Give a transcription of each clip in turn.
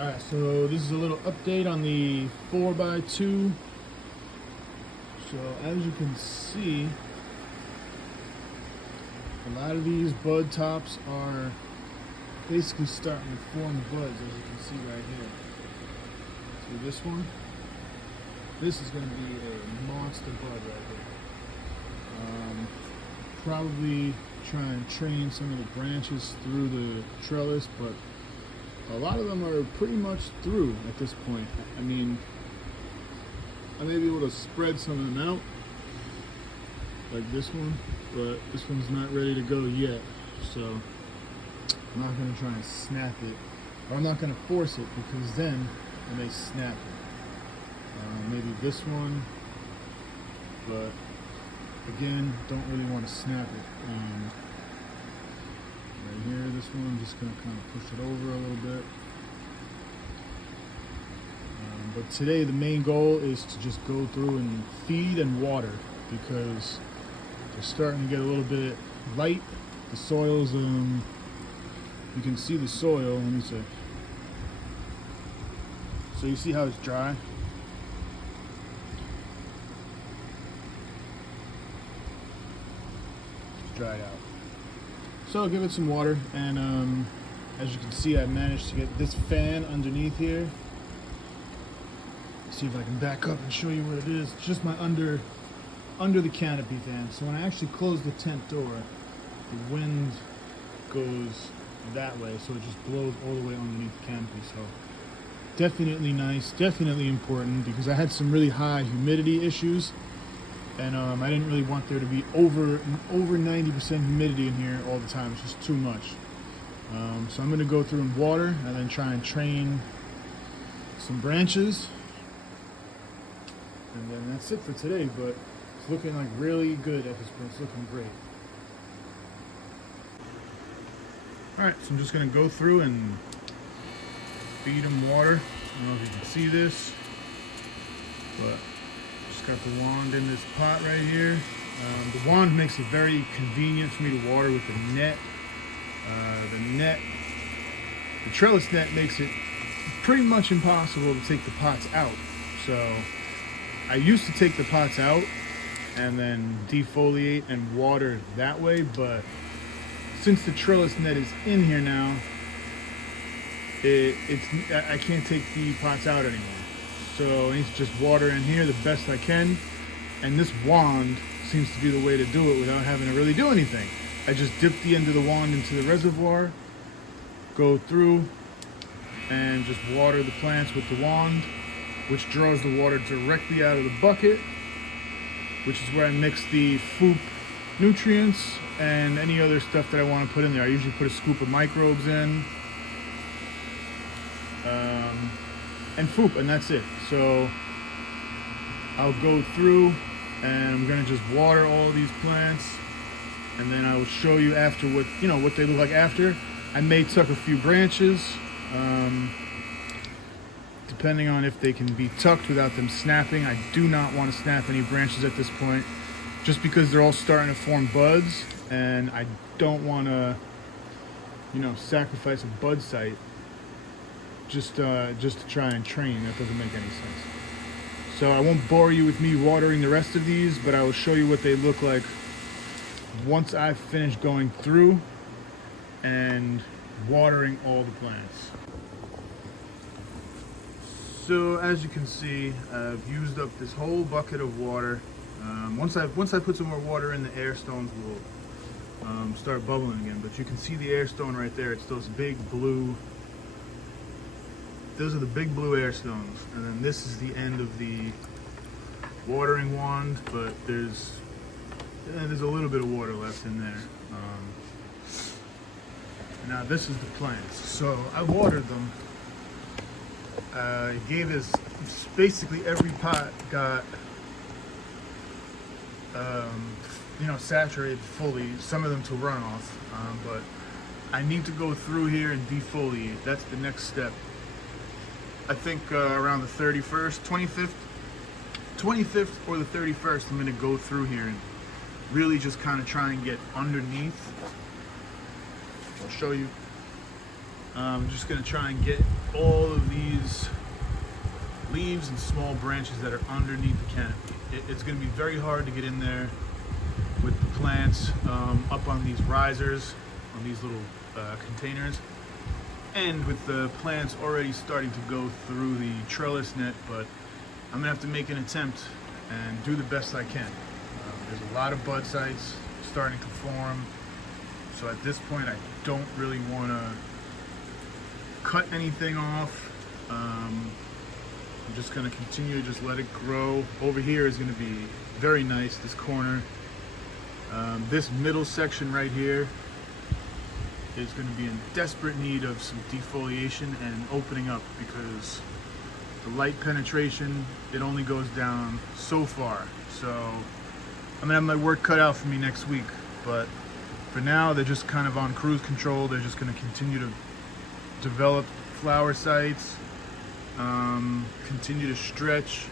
Alright, so this is a little update on the 4x2. So as you can see, a lot of these bud tops are basically starting to form buds, as you can see right here. See this one? This is going to be a monster bud right here. Probably try and train some of the branches through the trellis, but a lot of them are pretty much through at this point. I mean, I may be able to spread some of them out, like this one, but this one's not ready to go yet. So I'm not gonna try and snap it, or I'm not gonna force it, because then I may snap it. Maybe this one, but again, don't really want to snap it. Right here, this one, I'm just going to kind of push it over a little bit. But today the main goal is to just go through and feed and water, because they're starting to get a little bit light. The soil's, you can see the soil, let me see. So you see how it's dry? It's dried out. So I'll give it some water, and as you can see, I managed to get this fan underneath here. Let's see if I can back up and show you what it is. It's just my under the canopy fan. So when I actually close the tent door, the wind goes that way, so it just blows all the way underneath the canopy. So definitely nice, definitely important, because I had some really high humidity issues. And I didn't really want there to be over 90% humidity in here all the time. It's just too much. So I'm going to go through and water, and then try and train some branches. And then that's it for today, but it's looking like really good at this point. It's looking great. Alright, so I'm just going to go through and feed them water. I don't know if you can see this, but got the wand in this pot right here. The wand makes it very convenient for me to water with the net. The trellis net makes it pretty much impossible to take the pots out. So I used to take the pots out and then defoliate and water that way, but since the trellis net is in here now, I can't take the pots out anymore. So I need to just water in here the best I can, and this wand seems to be the way to do it without having to really do anything. I just dip the end of the wand into the reservoir, go through, and just water the plants with the wand, which draws the water directly out of the bucket, which is where I mix the FOOP nutrients and any other stuff that I want to put in there. I usually put a scoop of microbes in, and FOOP, and that's it. So I'll go through and I'm gonna just water all these plants, and then I will show you after what they look like after. I may tuck a few branches, depending on if they can be tucked without them snapping. I do not want to snap any branches at this point, just because they're all starting to form buds, and I don't want to, sacrifice a bud site just to try and train. That doesn't make any sense. So I won't bore you with me watering the rest of these, but I will show you what they look like once I've finished going through and watering all the plants. So as you can see, I've used up this whole bucket of water. Once I put some more water in, the air stones will start bubbling again. But you can see the air stone right there. It's those big blue. Those are the big blue air stones, and then this is the end of the watering wand, but there's a little bit of water left in there. Now this is the plants. So I watered them. I gave this, basically every pot got saturated fully, some of them to runoff, but I need to go through here and defoliate. That's the next step. I think around the 25th or the 31st, I'm going to go through here and really just kind of try and get underneath. I'll show you. I'm just gonna try and get all of these leaves and small branches that are underneath the canopy. It's gonna be very hard to get in there with the plants up on these risers, on these little containers, and with the plants already starting to go through the trellis net, but I'm gonna have to make an attempt and do the best I can. There's a lot of bud sites starting to form, so at this point I don't really want to cut anything off. I'm just going to continue to just let it grow. Over here is going to be very nice, this corner. This middle section right here is going to be in desperate need of some defoliation and opening up, because the light penetration, it only goes down so far. So I'm gonna have my work cut out for me next week, but for now they're just kind of on cruise control. They're just gonna continue to develop flower sites, continue to stretch,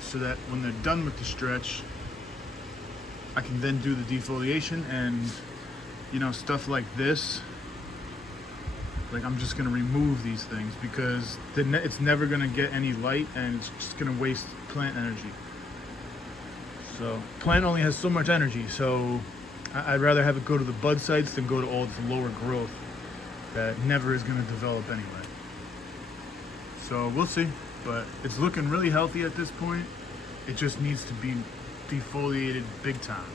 so that when they're done with the stretch, I can then do the defoliation. And you know, stuff like this, like I'm just gonna remove these things because it's never gonna get any light, and it's just gonna waste plant energy. So plant only has so much energy, so I'd rather have it go to the bud sites than go to all the lower growth that never is gonna develop anyway. So we'll see, but it's looking really healthy at this point. It just needs to be defoliated big time.